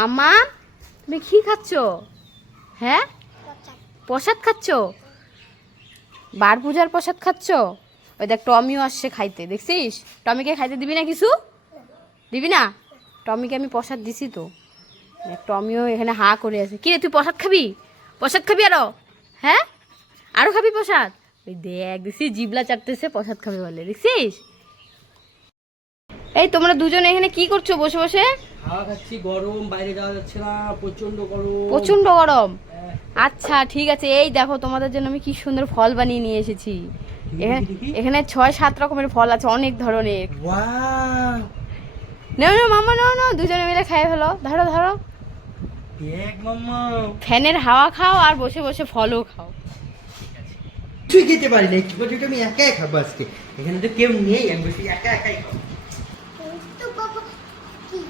মামা তুমি কি খাচ্ছ? হ্যাঁ? প্রসাদ খাচ্ছ? বার পূজার প্রসাদ খাচ্ছ? ওই দেখ, টমিও আসছে খাইতে, দেখছিস? টমিকে খাইতে দিবি না কিছু? দিবি না? টমিকে আমি প্রসাদ দিছি তো। দেখ, টমিও এখানে হা করে আছে। কি রে, তুই প্রসাদ খাবি? প্রসাদ খাবি আরও? হ্যাঁ? আরও খাবি প্রসাদ? ওই দেখ, দেখছিস? জিবলা চাটতেছে, প্রসাদ খাবে বলে, দেখছিস? এই, তোমরা দুজন এখানে কি করছ? বসে বসে? হাওয়া খাচ্ছি গরম বাইরে যাওয়া যাচ্ছে না প্রচণ্ড গরম। প্রচণ্ড গরম? হ্যাঁ। আচ্ছা ঠিক আছে। এই দেখো তোমাদের জন্য আমি কি সুন্দর ফল বানিয়ে নিয়ে এসেছি। এখানে ছয় সাত রকমের ফল আছে অনেক ধরনের। না মামা না না দুজনে মিলে খাই ফেলো। ধরো ধরো। ফ্যানের হাওয়া খাও আর বসে বসে ফলও খাও। তুই খেতে পারি না বলছি আমি একাই খাব আজকে। এখানে তো কেউ নেই আমি একা একাই খাব কিন্তু বাবা কি যেন খাচ্ছে এই, তুমি কি খাচ্ছে আমাকে দেও দেও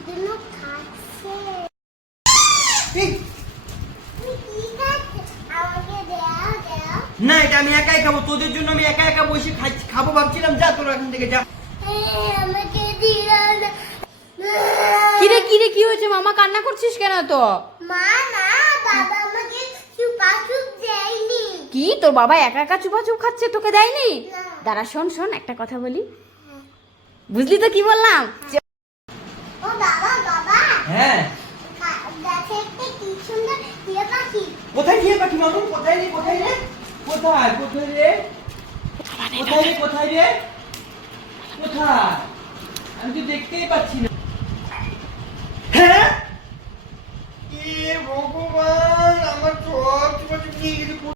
না এটা আমি একাই খাব তোদের জন্য আমি একা একা বসে খাব ভাবছিলাম যা তোরা এখান থেকে যা। কিরে কিরে কি হয়েছে? মামা কান্না করছিস কেন তো মা না বাবা আমাকে চুপা চুপ দেয়নি কি? তোর বাবা একা একা চুপা চুপ খাচ্ছে তোকে দেয়নি? দাঁড়া শোন শোন একটা কথা বলি। বুঝলি তো কি বললাম? হ্যাঁ। কোথায় গিয়ে পাখি মামু কোথায় রে? কোথায় রে? কোথায়? কোথায় রে? কোথায় রে? কোথায় রে? কোথায়? আমি তো দেখতেই পাচ্ছি না। হ্যাঁ? এ ভগবান আমার চুপা চুপ নিয়ে গেছে